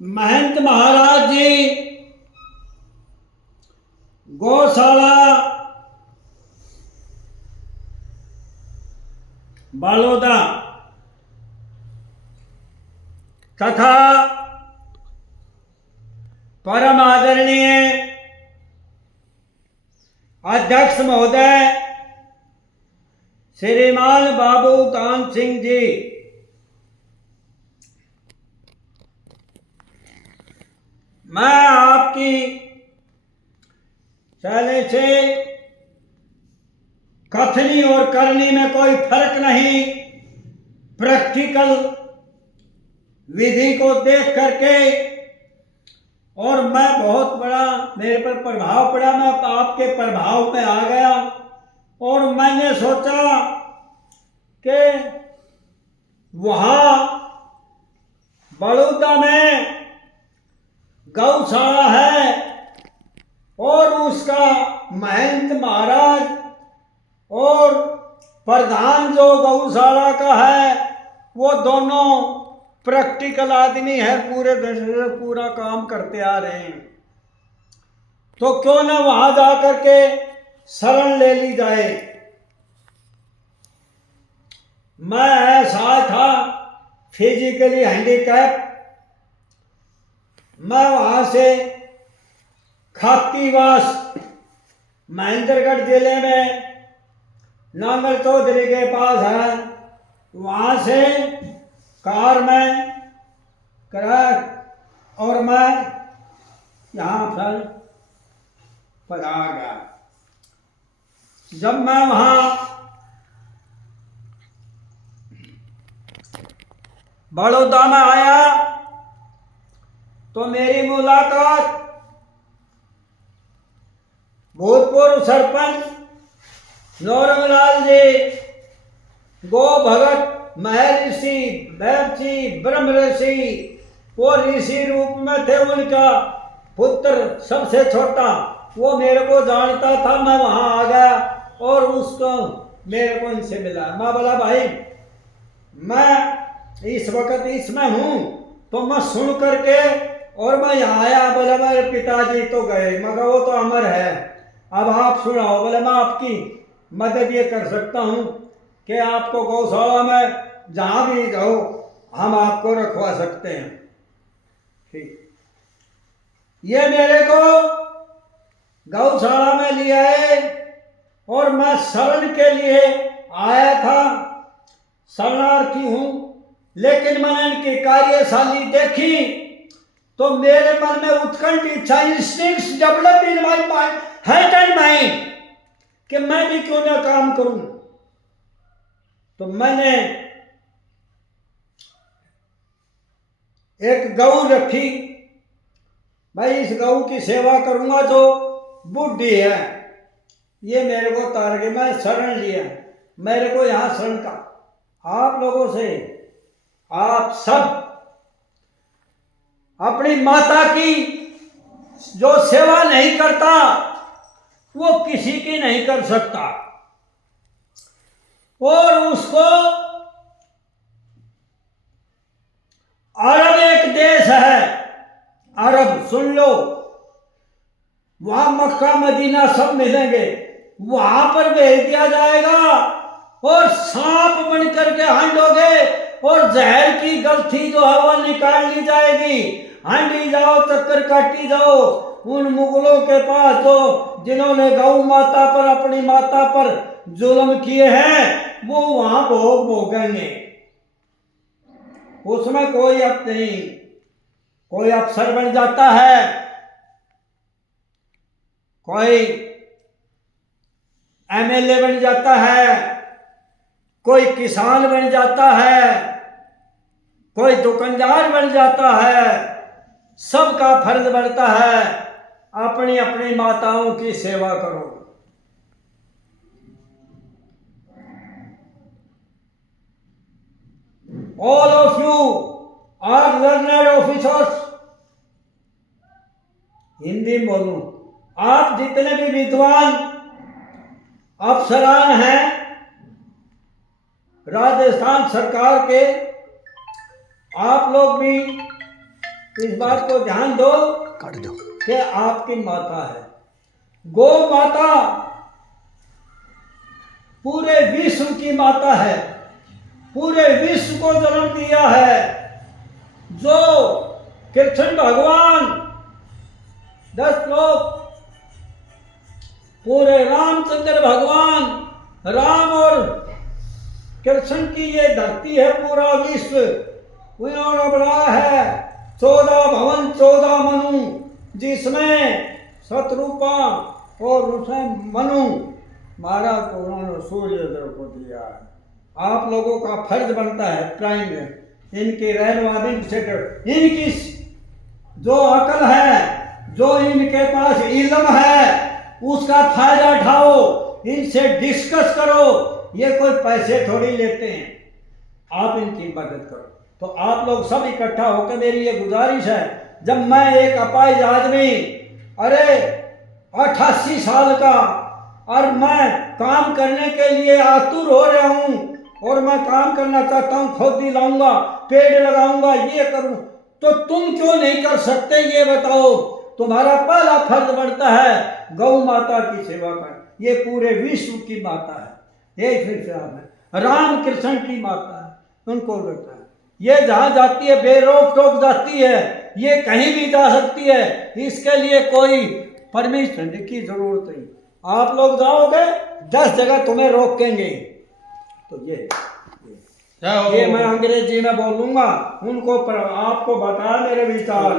महंत महाराज जी गौशाला बड़ौदा तथा परम आदरणीय अध्यक्ष महोदय श्रीमान बाबू कान सिंह जी, मैं आपकी चले से कथनी और करनी में कोई फर्क नहीं, प्रैक्टिकल विधि को देख करके और मैं बहुत बड़ा मेरे पर प्रभाव पड़ा, मैं आपके प्रभाव में आ गया और मैंने सोचा कि वहाँ बड़ौदा में गौशाला है और उसका महंत महाराज और प्रधान जो गौशाला का है वो दोनों प्रैक्टिकल आदमी है, पूरे दशरथ पूरा काम करते आ रहे हैं, तो क्यों ना वहां जाकर के शरण ले ली जाए। मैं ऐसा था फिजिकली हैंडीकैप, मैं वहां से खातीवास महेंद्रगढ़ जिले में नांगल चौधरी के पास है, वहां से कार में कराया और मैं यहाँ पर आ गया। जब मैं वहाँ बड़ौदा में आया तो मेरी मुलाकात भूतपूर्व सरपंच नौरंगलाल जी, गो भगत महर्षि महर्षि ब्रह्म ऋषि, वो ऋषि रूप में थे, उनका पुत्र सबसे छोटा, वो मेरे को जानता था। मैं वहां आ गया और उसको मेरे को इनसे मिला। मैं बोला भाई मैं इस वक्त इसमें हूँ, तो मैं सुन करके और मैं यहाँ आया। बोला मेरे पिताजी तो गए, मगर वो तो अमर है, अब आप सुनाओ। बोले मैं आपकी मदद ये कर सकता हूँ कि आपको गौशाला में जहाँ भी जाओ हम आपको रखवा सकते हैं। ठीक, ये मेरे को गौशाला में ले आए और मैं शरण के लिए आया था, शरणार्थी हूँ, लेकिन मैंने इनकी कार्यशैली देखी तो मेरे मन में उत्कंठ इच्छा, instincts develop in my mind, heart and mind, कि मैं भी क्यों ना काम करूं। तो मैंने एक गऊ रखी, भाई इस गऊ की सेवा करूंगा, जो बुढ़ी है, ये मेरे को तार के मैं शरण लिया, मेरे को यहाँ शरण का आप लोगों से, आप सब अपनी माता की जो सेवा नहीं करता वो किसी की नहीं कर सकता। और उसको अरब एक देश है, अरब सुन लो, वहां मक्का मदीना सब मिलेंगे, वहां पर भेज दिया जाएगा और सांप बन करके हांडोगे और जहर की गलथी जो है वह निकाल ली जाएगी। हांडी जाओ, चक्कर काटी जाओ उन मुगलों के पास जो जिन्होंने गौ माता पर, अपनी माता पर जुल्म किए हैं, वो वहां भोग भोगेंगे। उसमें कोई अब नहीं, कोई अफसर बन जाता है, कोई एमएलए बन जाता है, कोई किसान बन जाता है, कोई दुकानदार बन जाता है, सबका फर्ज बनता है अपनी अपनी माताओं की सेवा करो। All of you are learned officers, Hindi बोलूं, आप जितने भी विद्वान अफसरान हैं राजस्थान सरकार के, आप लोग भी इस बात को ध्यान दो काट दो कि आपकी माता है। गौ माता पूरे विश्व की माता है, पूरे विश्व को जन्म दिया है। जो कृष्ण भगवान 10 लोग, पूरे रामचंद्र भगवान, राम और कृष्ण की ये धरती है, पूरा विश्व उन्होंने बनाया है। 14 भवन 14 मनु, जिसमें शत्रुपा और उसमें मनु महाराज को उन्होंने सूर्यदेव को दिया है। आप लोगों का फर्ज बनता है प्राइम में इनके रहनुमानी से, इनकी जो अकल है, जो इनके पास इल्म है, उसका फायदा उठाओ, इनसे डिस्कस करो। ये कोई पैसे थोड़ी लेते हैं, आप इनकी मदद करो। तो आप लोग सब इकट्ठा होकर, मेरी ये गुजारिश है, जब मैं एक अपाहिज आदमी, अरे 88 साल का, और मैं काम करने के लिए आतुर हो रहा हूँ, और मैं काम करना चाहता हूँ, खुद ही लाऊंगा, पेड़ लगाऊंगा, ये करूँ, तो तुम क्यों नहीं कर सकते ये बताओ। तुम्हारा पहला फर्ज बनता है गौ माता की सेवा कर। ये पूरे विश्व की माता है, एक है राम कृष्ण की माता है, उनको लगता है ये जहाँ जाती है बेरोक टोक जाती है, ये कहीं भी जा सकती है, इसके लिए कोई परमिशन की जरूरत नहीं। आप लोग जाओगे 10 जगह तुम्हें रोकेंगे, तो ये मैं अंग्रेजी में बोलूंगा, उनको आपको बताया मेरे विचार।